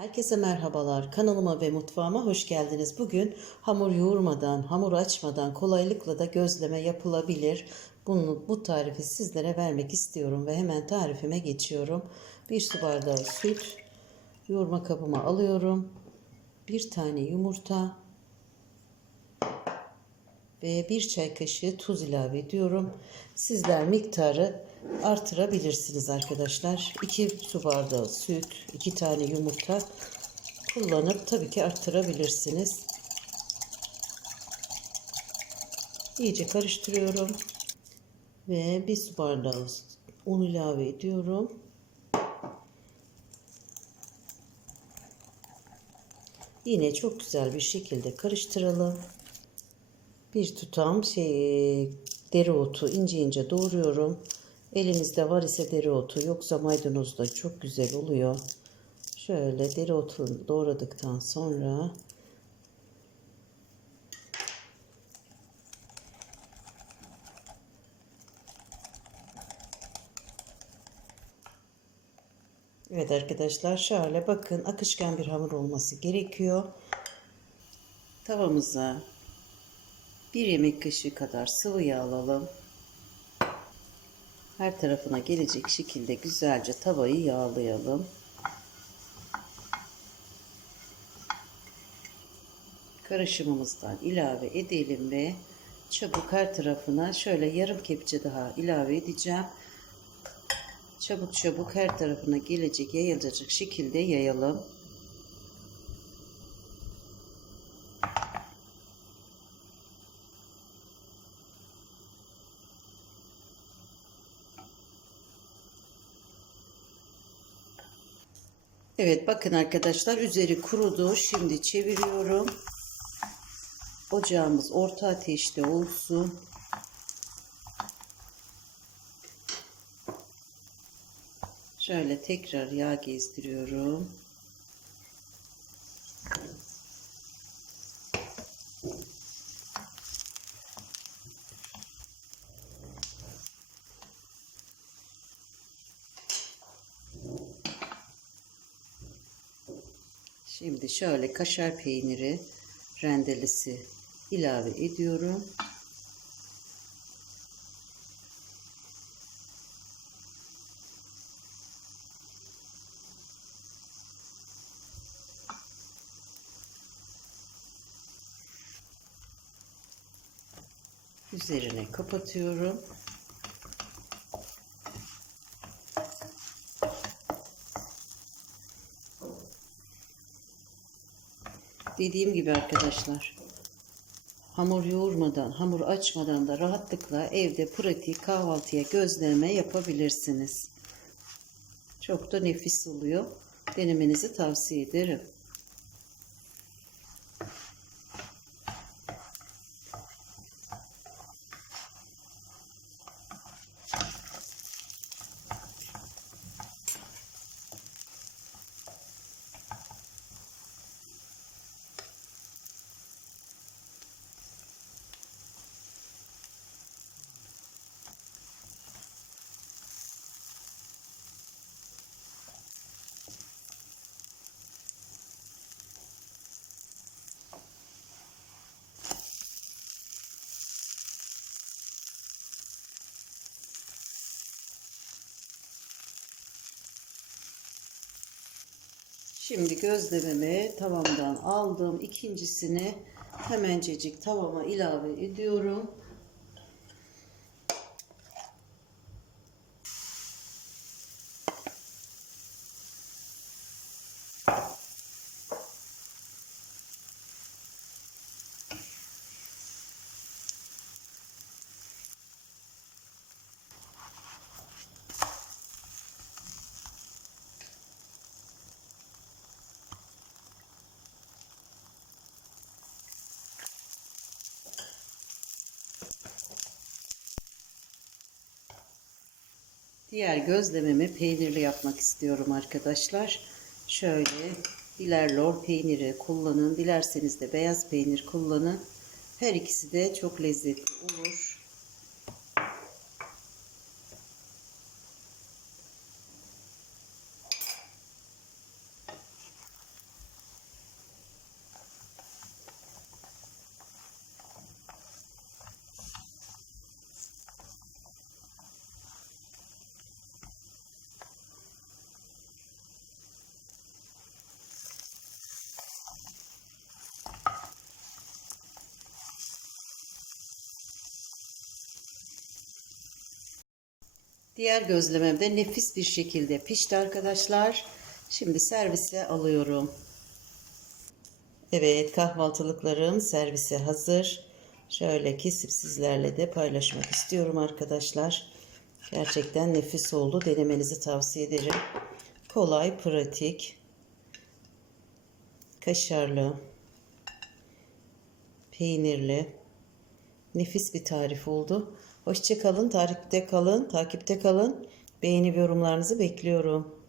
Herkese merhabalar. Kanalıma ve mutfağıma hoş geldiniz. Bugün hamur yoğurmadan, hamur açmadan kolaylıkla da gözleme yapılabilir. Bunu, bu tarifi sizlere vermek istiyorum ve hemen tarifime geçiyorum. Bir su bardağı süt, yoğurma kabıma alıyorum. Bir tane yumurta ve bir çay kaşığı tuz ilave ediyorum. Sizler miktarı artırabilirsiniz arkadaşlar. 2 su bardağı süt, 2 tane yumurta kullanıp tabii ki arttırabilirsiniz. İyice karıştırıyorum. Ve bir su bardağı un ilave ediyorum. Yine çok güzel bir şekilde karıştıralım. Bir tutam şey dereotu ince ince doğruyorum. Elinizde var ise dereotu yoksa maydanoz da çok güzel oluyor. Şöyle dereotunu doğradıktan sonra Evet arkadaşlar şöyle bakın akışkan bir hamur olması gerekiyor. Tavamıza bir yemek kaşığı kadar sıvı yağ alalım. Her tarafına gelecek şekilde güzelce tavayı yağlayalım. Karışımımızdan ilave edelim ve çabuk her tarafına şöyle yarım kepçe daha ilave edeceğim. Çabuk çabuk her tarafına gelecek yayılacak şekilde yayalım. Evet bakın arkadaşlar üzeri kurudu. Şimdi çeviriyorum. Ocağımız orta ateşte olsun. Şöyle tekrar yağ gezdiriyorum. Şimdi şöyle kaşar peyniri rendelisi ilave ediyorum. Üzerine kapatıyorum. Dediğim gibi arkadaşlar hamur yoğurmadan, hamur açmadan da rahatlıkla evde pratik kahvaltıya gözleme yapabilirsiniz. Çok da nefis oluyor. Denemenizi tavsiye ederim. Şimdi gözlememi tavamdan aldım. İkincisini hemencecik tavama ilave ediyorum. Diğer gözlememi peynirli yapmak istiyorum arkadaşlar. Şöyle diler lor peyniri kullanın. Dilerseniz de beyaz peynir kullanın. Her ikisi de çok lezzetli olur. Diğer gözlemem de nefis bir şekilde pişti arkadaşlar. Şimdi servise alıyorum. Evet kahvaltılıklarım servise hazır. Şöyle kesip sizlerle de paylaşmak istiyorum arkadaşlar. Gerçekten nefis oldu. Denemenizi tavsiye ederim. Kolay, pratik, kaşarlı, peynirli, nefis bir tarif oldu. Hoşçakalın, tarifte kalın, takipte kalın. Beğeni ve yorumlarınızı bekliyorum.